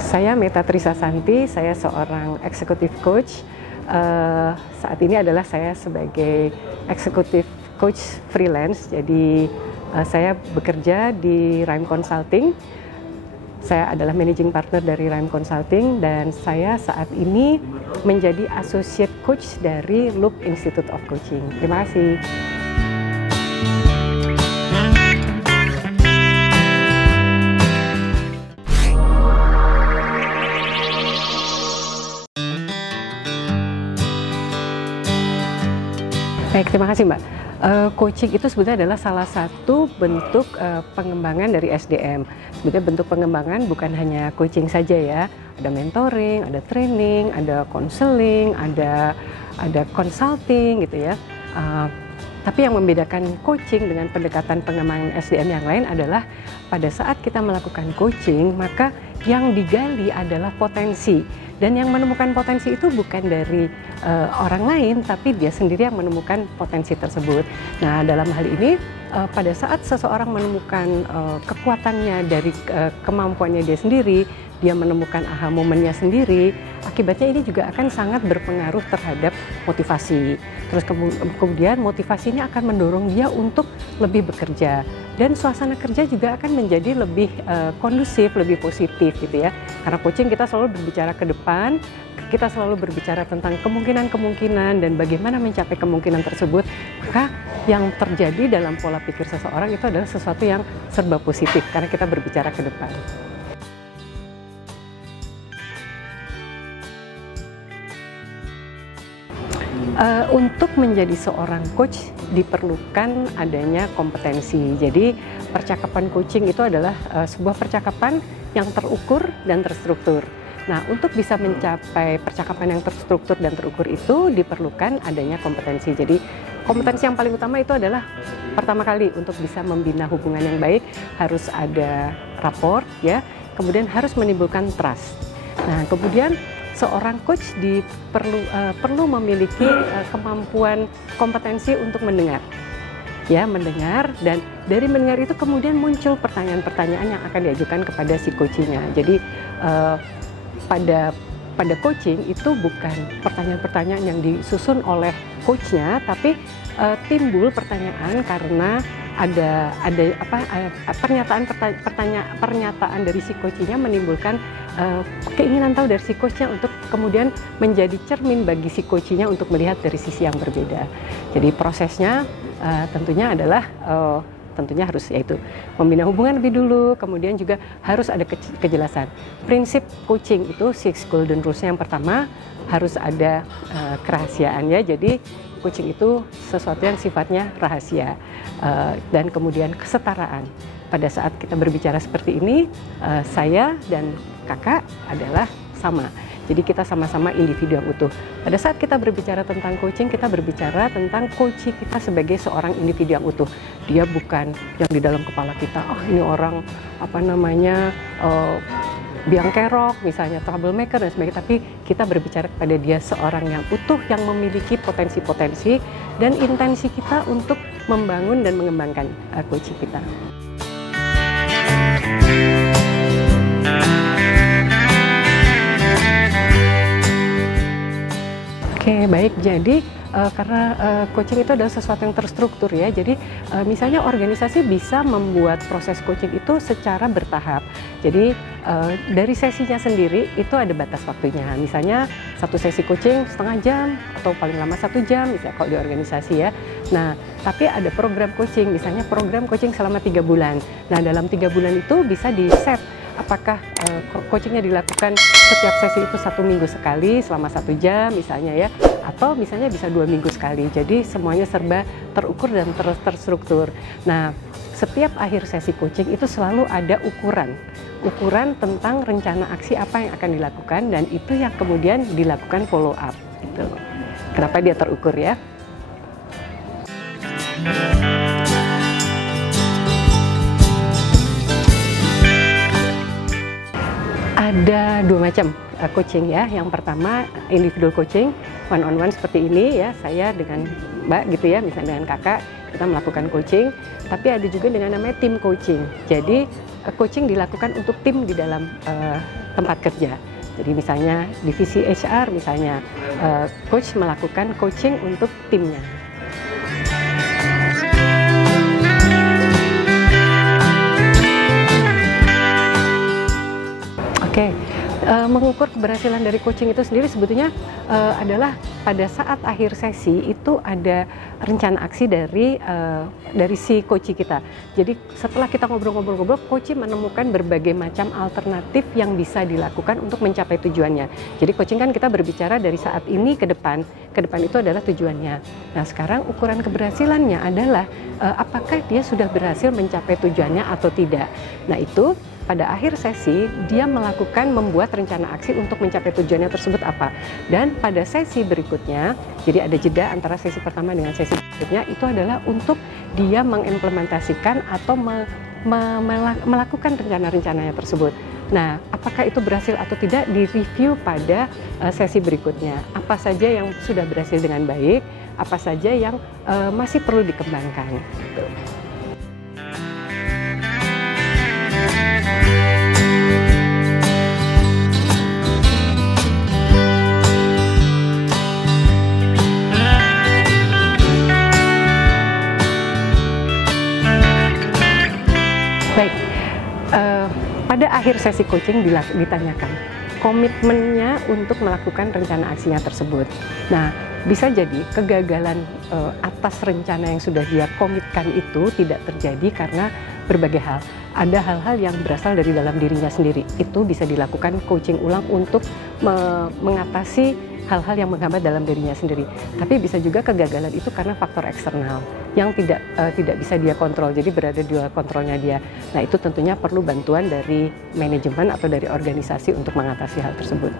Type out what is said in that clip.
Saya Meta Trisasanti, saya seorang executive coach. Saat ini adalah saya sebagai executive coach freelance, jadi saya bekerja di Rhyme Consulting. Saya adalah managing partner dari Rhyme Consulting dan saya saat ini menjadi associate coach dari Loop Institute of Coaching. Terima kasih. Baik, terima kasih Mbak. Coaching itu sebetulnya adalah salah satu bentuk pengembangan dari SDM. Sebetulnya bentuk pengembangan bukan hanya coaching saja ya. Ada mentoring, ada training, ada counseling, ada consulting gitu ya. Tapi yang membedakan coaching dengan pendekatan pengembangan SDM yang lain adalah pada saat kita melakukan coaching, maka yang digali adalah potensi. Dan yang menemukan potensi itu bukan dari orang lain, tapi dia sendiri yang menemukan potensi tersebut. Nah, dalam hal ini, pada saat seseorang menemukan kekuatannya dari kemampuannya dia sendiri, dia menemukan aha momennya sendiri, akibatnya ini juga akan sangat berpengaruh terhadap motivasi. Terus kemudian motivasinya akan mendorong dia untuk lebih bekerja. Dan suasana kerja juga akan menjadi lebih kondusif, lebih positif gitu ya. Karena coaching kita selalu berbicara ke depan, kita selalu berbicara tentang kemungkinan-kemungkinan dan bagaimana mencapai kemungkinan tersebut. Maka yang terjadi dalam pola pikir seseorang itu adalah sesuatu yang serba positif karena kita berbicara ke depan. Untuk menjadi seorang coach diperlukan adanya kompetensi. Jadi percakapan coaching itu adalah sebuah percakapan yang terukur dan terstruktur. Nah, untuk bisa mencapai percakapan yang terstruktur dan terukur itu diperlukan adanya kompetensi. Jadi kompetensi yang paling utama itu adalah pertama kali untuk bisa membina hubungan yang baik harus ada rapport ya. Kemudian harus menimbulkan trust. Nah, kemudian seorang coach perlu memiliki kemampuan kompetensi untuk mendengar, ya mendengar, dan dari mendengar itu kemudian muncul pertanyaan-pertanyaan yang akan diajukan kepada si coachnya. Jadi pada coaching itu bukan pertanyaan-pertanyaan yang disusun oleh coachnya, tapi timbul pertanyaan karena ada pernyataan dari si coachnya menimbulkan keinginan tahu dari si coachnya untuk kemudian menjadi cermin bagi si coachnya untuk melihat dari sisi yang berbeda. Jadi prosesnya tentunya adalah tentunya harus yaitu membina hubungan lebih dulu, kemudian juga harus ada kejelasan. Prinsip coaching itu 6 golden rules-nya yang pertama harus ada kerahasiaan ya. Jadi coaching itu sesuatu yang sifatnya rahasia dan kemudian kesetaraan. Pada saat kita berbicara seperti ini, saya dan kakak adalah sama. Jadi kita sama-sama individu yang utuh. Pada saat kita berbicara tentang coaching, kita berbicara tentang coaching kita sebagai seorang individu yang utuh. Dia bukan yang di dalam kepala kita, oh ini orang biang kerok, misalnya troublemaker dan sebagainya, tapi kita berbicara kepada dia seorang yang utuh yang memiliki potensi-potensi dan intensi kita untuk membangun dan mengembangkan coaching kita. Oke, baik. Jadi karena coaching itu adalah sesuatu yang terstruktur ya. Jadi misalnya organisasi bisa membuat proses coaching itu secara bertahap. Jadi dari sesinya sendiri itu ada batas waktunya. Misalnya satu sesi coaching setengah jam atau paling lama 1 jam misalnya kalau di organisasi ya. Nah, tapi ada program coaching, misalnya program coaching selama 3 bulan. Nah, dalam 3 bulan itu bisa di-set apakah coachingnya dilakukan setiap sesi itu 1 minggu sekali selama 1 jam misalnya ya, atau misalnya bisa 2 minggu sekali. Jadi semuanya serba terukur dan terstruktur. Nah, setiap akhir sesi coaching itu selalu ada ukuran tentang rencana aksi apa yang akan dilakukan, dan itu yang kemudian dilakukan follow up gitu. Kenapa dia terukur ya? Ada 2 macam coaching ya. Yang pertama individual coaching, one on one seperti ini ya, saya dengan Mbak gitu ya, misalnya dengan kakak kita melakukan coaching. Tapi ada juga dengan namanya team coaching. Jadi coaching dilakukan untuk tim di dalam tempat kerja. Jadi misalnya divisi HR misalnya, coach melakukan coaching untuk timnya. Oke, mengukur keberhasilan dari coaching itu sendiri sebetulnya adalah pada saat akhir sesi itu ada rencana aksi dari si coach kita. Jadi setelah kita ngobrol-ngobrol, coach menemukan berbagai macam alternatif yang bisa dilakukan untuk mencapai tujuannya. Jadi coaching kan kita berbicara dari saat ini ke depan itu adalah tujuannya. Nah sekarang ukuran keberhasilannya adalah apakah dia sudah berhasil mencapai tujuannya atau tidak. Nah itu pada akhir sesi dia membuat rencana aksi untuk mencapai tujuannya tersebut apa. Dan pada sesi berikutnya, jadi ada jeda antara sesi pertama dengan sesi berikutnya, itu adalah untuk dia mengimplementasikan atau melakukan rencana-rencananya tersebut. Nah, apakah itu berhasil atau tidak direview pada sesi berikutnya. Apa saja yang sudah berhasil dengan baik, apa saja yang masih perlu dikembangkan. Gitu. Baik, pada akhir sesi coaching ditanyakan komitmennya untuk melakukan rencana aksinya tersebut. Nah, bisa jadi kegagalan atas rencana yang sudah dia komitkan itu tidak terjadi karena berbagai hal. Ada hal-hal yang berasal dari dalam dirinya sendiri. Itu bisa dilakukan coaching ulang untuk mengatasi hal-hal yang menghambat dalam dirinya sendiri. Tapi bisa juga kegagalan itu karena faktor eksternal yang tidak bisa dia kontrol, jadi berada di luar kontrolnya dia. Nah itu tentunya perlu bantuan dari manajemen atau dari organisasi untuk mengatasi hal tersebut.